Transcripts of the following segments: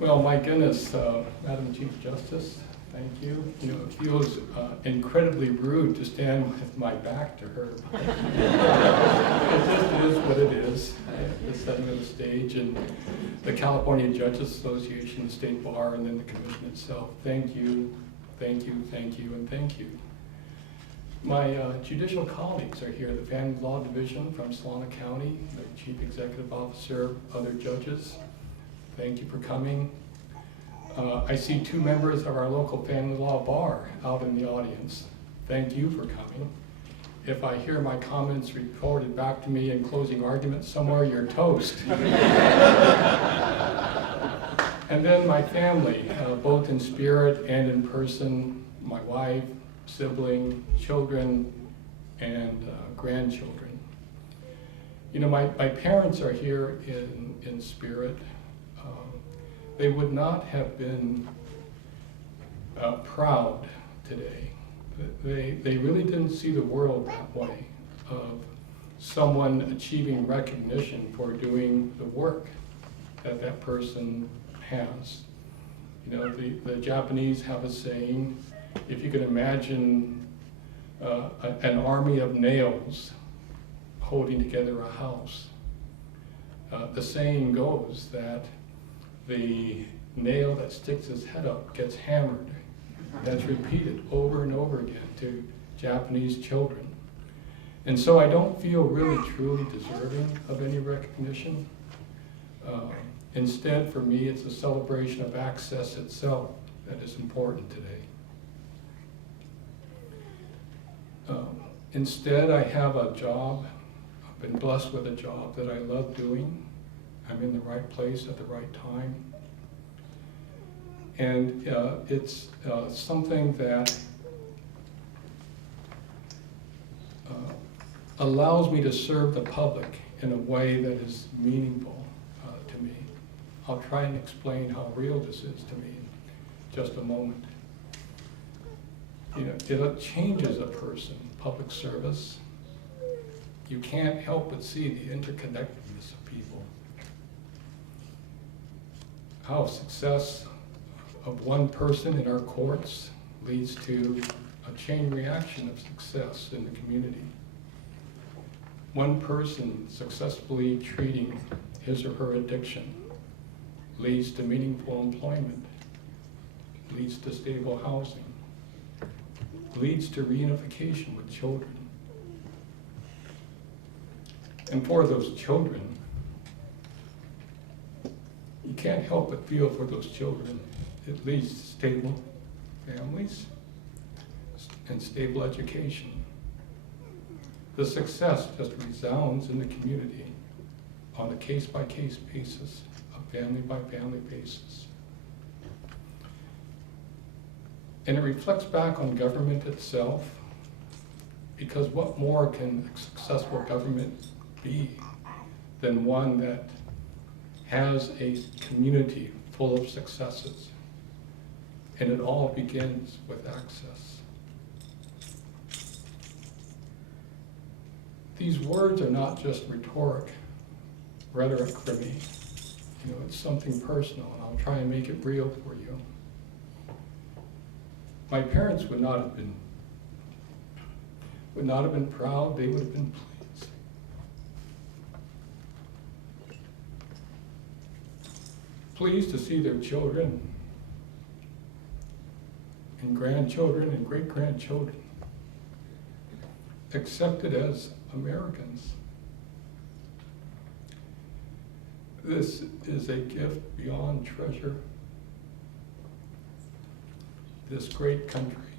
Well, my goodness, Madam Chief Justice, thank you. You know, it feels incredibly rude to stand with my back to her. It just is what it is, the setting of the stage, and the California Judges Association, the State Bar, and then the Commission itself. Thank you, thank you, thank you, and thank you. My judicial colleagues are here, the Family Law Division from Solano County, the Chief Executive Officer, other judges. Thank you for coming. I see two members of our local family law bar out in the audience. Thank you for coming. If I hear my comments reported back to me in closing arguments somewhere, you're toast. And then my family, both in spirit and in person, my wife, sibling, children, and grandchildren. You know, my parents are here in spirit. They would not have been proud today. They really didn't see the world that way, of someone achieving recognition for doing the work that that person has. You know, the Japanese have a saying, if you can imagine an army of nails holding together a house, the saying goes that the nail that sticks his head up gets hammered. That's repeated over and over again to Japanese children. And so I don't feel really truly deserving of any recognition. Instead, for me, it's a celebration of access itself that is important today. Instead, I have a job. I've been blessed with a job that I love doing. I'm in the right place at the right time. And it's something that allows me to serve the public in a way that is meaningful to me. I'll try and explain how real this is to me in just a moment. You know, it changes a person, public service. You can't help but see the interconnectedness of people. How success of one person in our courts leads to a chain reaction of success in the community. One person successfully treating his or her addiction leads to meaningful employment, leads to stable housing, leads to reunification with children. And for those children, you can't help but feel for those children. It leads to stable families and stable education. The success just resounds in the community on a case-by-case basis, a family-by-family basis. And it reflects back on government itself, because what more can a successful government be than one that has a community full of successes? And it all begins with access. These words are not just rhetoric for me. You know, it's something personal, and I'll try and make it real for you. My parents would not have been proud, they would have been pleased. Pleased to see their children and grandchildren and great-grandchildren accepted as Americans. This is a gift beyond treasure. This great country,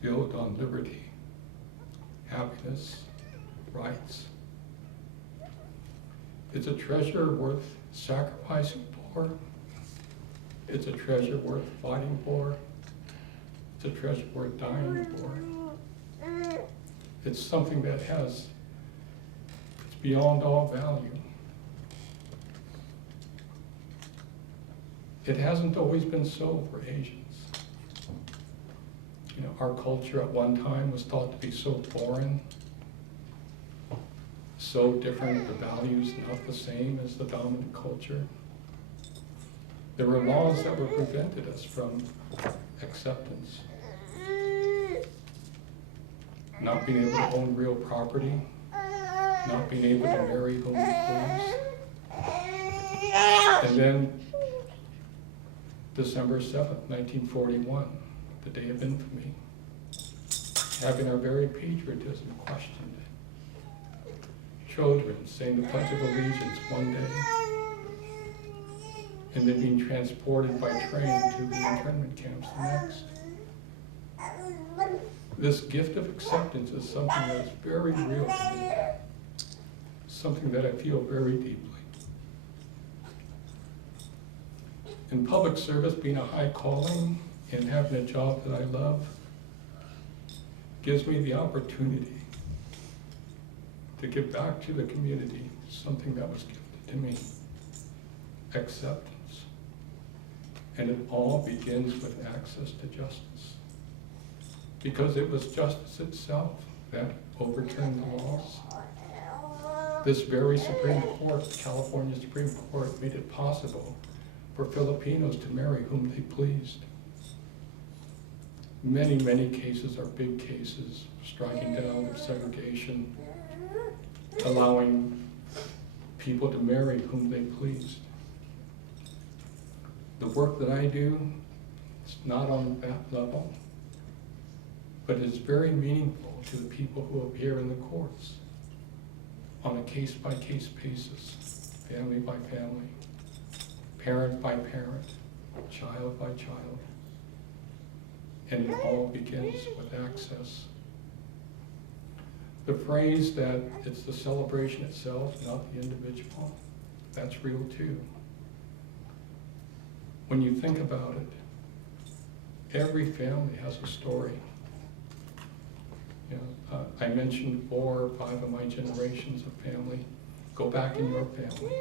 built on liberty, happiness, rights. It's a treasure worth sacrificing for. It's a treasure worth fighting for. It's a treasure worth dying for. It's something that it's beyond all value. It hasn't always been so for Asians. You know, our culture at one time was thought to be so foreign, so different, the values not the same as the dominant culture. There were laws that were prevented us from acceptance. Not being able to own real property, not being able to marry whom we please. And then December 7th, 1941, the day of infamy, having our very patriotism questioned. Children saying the Pledge of Allegiance one day, and then being transported by train to the internment camps the next. This gift of acceptance is something that is very real to me, something that I feel very deeply. In public service, being a high calling and having a job that I love gives me the opportunity to give back to the community something that was gifted to me, acceptance. And it all begins with access to justice. Because it was justice itself that overturned the laws. This very Supreme Court, California Supreme Court, made it possible for Filipinos to marry whom they pleased. Many, many cases are big cases, striking down segregation, allowing people to marry whom they pleased. The work that I do is not on that level, but it's very meaningful to the people who appear in the courts on a case-by-case basis, family by family, parent by parent, child by child. And it all begins with access. The phrase that it's the celebration itself, not the individual, that's real too. When you think about it, every family has a story. You know, I mentioned 4 or 5 of my generations of family. Go back in your family.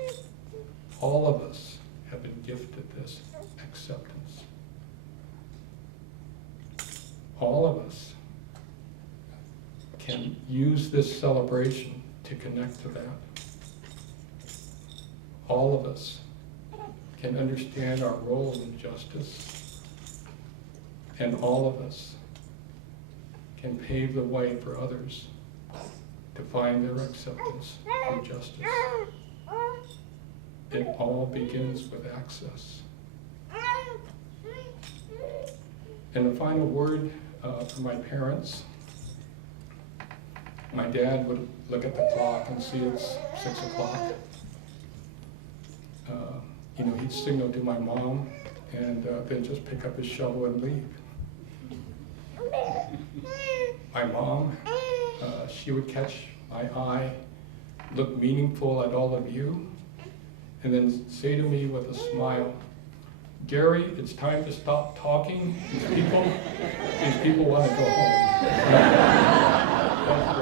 All of us have been gifted this acceptance. All of us can use this celebration to connect to that. All of us can understand our role in justice, and all of us can pave the way for others to find their acceptance through justice. It all begins with access. And the final word for my parents, my dad would look at the clock and see it's 6 o'clock. You know, he'd signal to my mom and then just pick up his shovel and leave. My mom, she would catch my eye, look meaningful at all of you, and then say to me with a smile, "Garry, it's time to stop talking. These people want to go home." That's